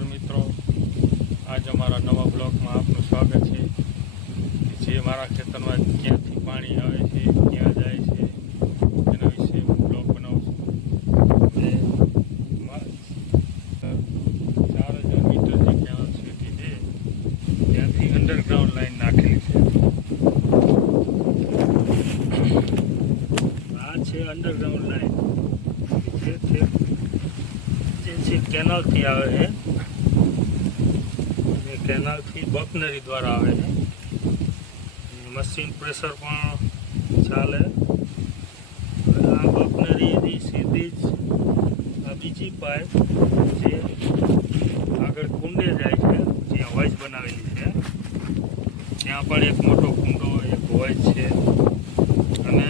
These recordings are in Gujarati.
નમસ્કાર મિત્રો, આજ અમારા નવા બ્લોગમાં આપનું સ્વાગત છે. જે મારા ખેતરમાં ક્યાંથી પાણી આવે છે, ક્યાં જાય છે, એના વિશે હું બ્લોગ બનાવું છું. 4000 મીટર જે કેનાલ સુધી છે ત્યાંથી અંડરગ્રાઉન્ડ લાઈન નાખેલી છે. આ છે અંડરગ્રાઉન્ડ લાઈન જે કેનાલથી આવે છે. એ કેનાલથી બકનરી દ્વારા આવે છે. મશીન પ્રેશર પણ ચાલે. આ બકનરીની સીધી જ આ બીજી પાઇપ જે આગળ કુંડે જાય છે, જ્યાં વોઇસ બનાવેલી છે, ત્યાં પણ એક મોટો કુંડો, એક વોઇસ છે. અને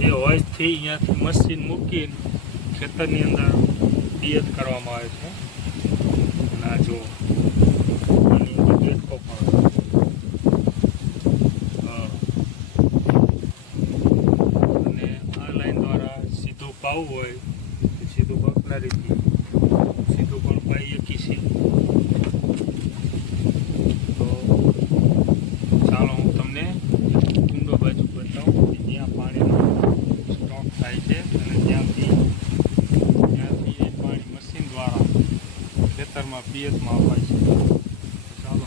એ વોઇસથી અહીંયાથી મશીન મૂકીને ખેતરની અંદર પિયત કરવામાં આવે છે. અને આ જો આની અંદર દેડકો પણ અને આ લાઈન દ્વારા સીધું પાવું હોય તો સીધું બકનરીથી સીધું પણ પાઈ શકીએ છીએ. તો ચાલો હું તમને કુંડો બાજુ બતાવું કે જ્યાં પાણીનો સ્ટોક થાય છે અને ત્યાંથી એ પાણી મશીન દ્વારા ખેતરમાં પિયતમાં અપાય છે. ચાલો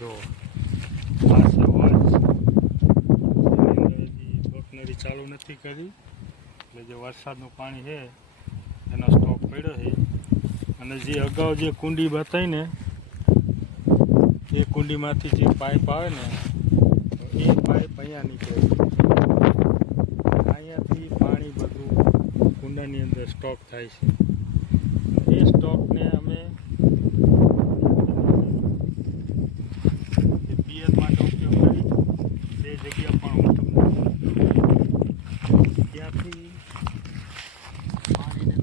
જો આ સવાજ બકનરી ચાલુ નથી કરી, એટલે જે વરસાદનું પાણી છે એનો સ્ટોક પડ્યો છે. અને જે અગાઉ જે કુંડી બતાવીને એ કુંડીમાંથી જે પાઇપ આવે ને એ પાઇપ અહીંયા નીકળે. અહીંયાથી પાણી બધું કુંડાની અંદર સ્ટોક થાય છે. એ સ્ટોકને અમે પિયત માટે ઉપયોગ કરી તે જગ્યા પણ હું તમને ત્યાંથી પાણીને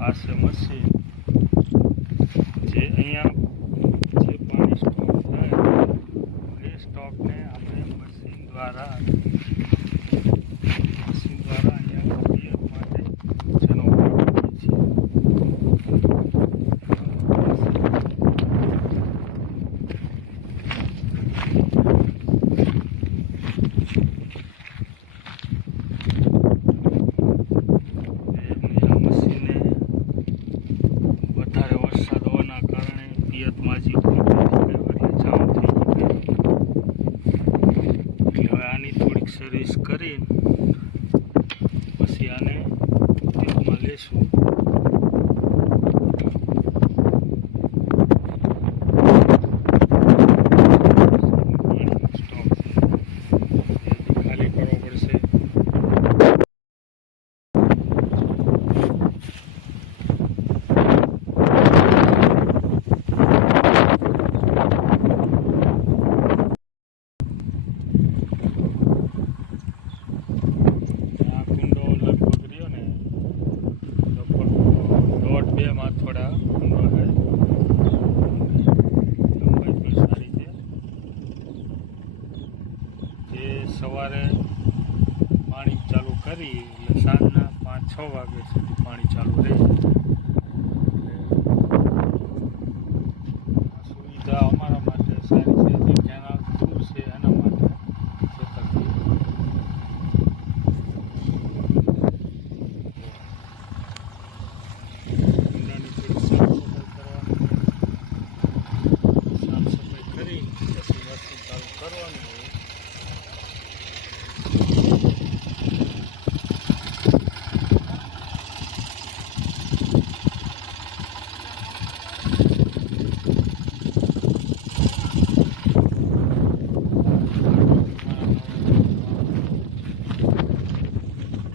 આ છે મશીન જે અહીંયા જે પાણી સ્ટોક થાય એ સ્ટોકને આપણે મશીન દ્વારા અહીંયા પિયત માટે જેનો ઉપયોગ કરીએ છીએ. પિયતમાં જે જામ થઈ ગઈ એટલે હવે આની થોડીક સર્વિસ કરીને પછી આને પિયતમાં લેશું. સ્ટોક ખાલી કરવો પડશે. કરી એટલે સાંજના 5-6 વાગે સુધી પાણી ચાલુ રહે.